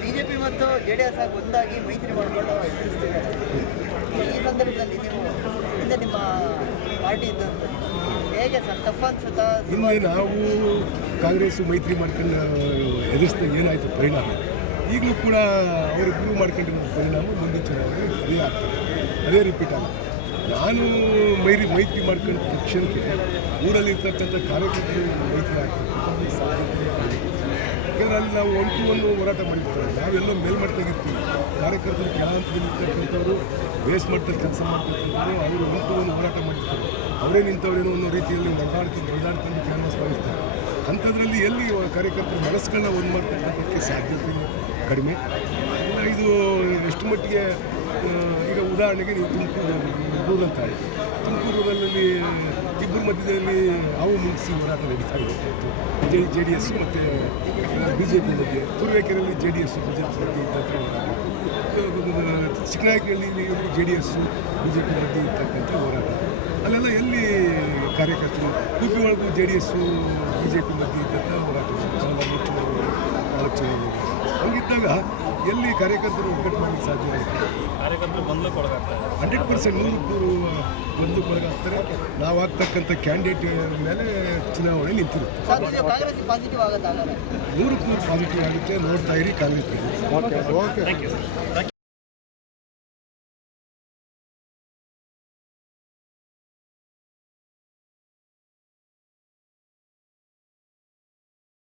BJP ಮತ್ತು JDS ಆಗಿ ಒಂದಾಗಿ ಮೈತ್ರಿ ಮಾಡಿಕೊಂಡು ಎದುರಿಸ್ತಿದ್ದಾರೆ. ಈ ಸಂದರ್ಭದಲ್ಲಿ ನೀವು ಹಿಂದೆ ನಿಮ್ಮ ಪಾರ್ಟಿ ಇದ್ದಂಥ ಹೇಗೆ ಸರ್ ಟಫ್ ಅನ್ಸುತ್ತಾ? ಹಿಂದೆ ನಾವು ಕಾಂಗ್ರೆಸ್ ಮೈತ್ರಿ ಮಾಡ್ಕೊಂಡು ಎದುರಿಸಿದಾಗ ಏನಾಯಿತು ಪರಿಣಾಮ, ಈಗಲೂ ಕೂಡ ಅವರಿಬ್ಬರು ಮಾಡ್ಕೊಂಡಿರೋ ಪರಿಣಾಮ ಮುಂದಿನ ಚುನಾವಣೆ ಅದೇ ಆಗ್ತದೆ, ಅದೇ ರಿಪೀಟ್ ಆಗುತ್ತೆ. ನಾನು ಮೈತ್ರಿ ಮಾಡ್ಕೊಂಡ ತಕ್ಷಣಕ್ಕೆ ಊರಲ್ಲಿ ಇರ್ತಕ್ಕಂಥ ಕಾರ್ಯಕರ್ತರು ಮೈತ್ರಿ ಆಗ್ತದೆ ಯಾಕೆಂದರೆ ಅಲ್ಲಿ ನಾವು ಒಂದು ಹೋರಾಟ ಮಾಡಿರ್ತಾರೆ. ನಾವೆಲ್ಲ ಮೇಲ್ಮಟ್ಟದಾಗಿರ್ತೀವಿ, ಕಾರ್ಯಕರ್ತರು ಕೆಳ ಹಂತದಲ್ಲಿರ್ತಕ್ಕಂಥವ್ರು ಬೇಸ್ ಮಟ್ಟದಲ್ಲಿ ಕೆಲಸ ಮಾಡ್ತಕ್ಕಂಥವ್ರು ಅವರು ಒಂದು ಹೋರಾಟ ಮಾಡಿರ್ತಾರೆ. ಅವರೇ ನಿಂತವರೇನೋ ಅನ್ನೋ ರೀತಿಯಲ್ಲಿ ಹೊಡೆದಾಡ್ಕೊಂಡು ಕ್ಯಾನ್ವಾಸ್ ಮಾಡಿರ್ತಾರೆ. ಅಂಥದ್ರಲ್ಲಿ ಎಲ್ಲಿ ಕಾರ್ಯಕರ್ತರ ಮನಸ್ಸುಗಳನ್ನ ಒಂದು ಮಾಡ್ತಕ್ಕಂಥದ್ದಕ್ಕೆ ಸಾಧ್ಯತೆ ಕಡಿಮೆ. ಇದು ಎಷ್ಟು ಮಟ್ಟಿಗೆ ಈಗ ಉದಾಹರಣೆಗೆ ನೀವು ತುಮಕೂರು ಅಂತಾರೆ, ತುಮಕೂರಲ್ಲಿ ಇಬ್ಬರ ಮಧ್ಯದಲ್ಲಿ ಹಾವು ಮುಗಿಸಿ ಹೋರಾಟ ನಡೀತಾ ಇದೆ. JDS ಮತ್ತು BJP ಮಧ್ಯೆ, ತುರುವೇಕೆರೆಯಲ್ಲಿ JDS BJP ಮಧ್ಯೆ ಇದ್ದಂಥ ಹೋರಾಟ, ಚಿಕ್ಕನಾಯಕನಹಳ್ಳಿ JDS BJP ಮಧ್ಯೆ ಇರ್ತಕ್ಕಂಥ ಹೋರಾಟ, ಅಲ್ಲೆಲ್ಲ ಎಲ್ಲಿ ಕಾರ್ಯಕರ್ತರು ಉಡುಪಿ ಒಳಗೂ JDS BJP ಮಧ್ಯೆ ಇದ್ದಂಥ ಹೋರಾಟ 4 ಚುನಾವಣೆ ಹಂಗಿದ್ದಾಗ ಎಲ್ಲಿ ಕಾರ್ಯಕರ್ತರು ಒಗ್ಗಟ್ಟು ಮಾಡಲಿಕ್ಕೆ ಸಾಧ್ಯ ಆಗುತ್ತೆ? ಕಾರ್ಯಕರ್ತರು ಗೊಂದಲಕ್ಕೆ ಒಳಗಾಗ್ತಾರೆ. 100% ಗೊಂದಲಕ್ಕೆ ಒಳಗಾಗ್ತಾರೆ. ನಾವು ಆಗ್ತಕ್ಕಂಥ ಕ್ಯಾಂಡಿಡೇಟ್ ಮೇಲೆ ಚುನಾವಣೆ ನಿಂತಿರುತ್ತೆ. ಕಾಂಗ್ರೆಸ್ ಪಾಸಿಟಿವ್ ಆಗುತ್ತೆ, 100% ಪಾಸಿಟಿವ್ ಆಗುತ್ತೆ. ನೋಡ್ತಾ ಇರಿ ಕಾಂಗ್ರೆಸ್. Thank you sir.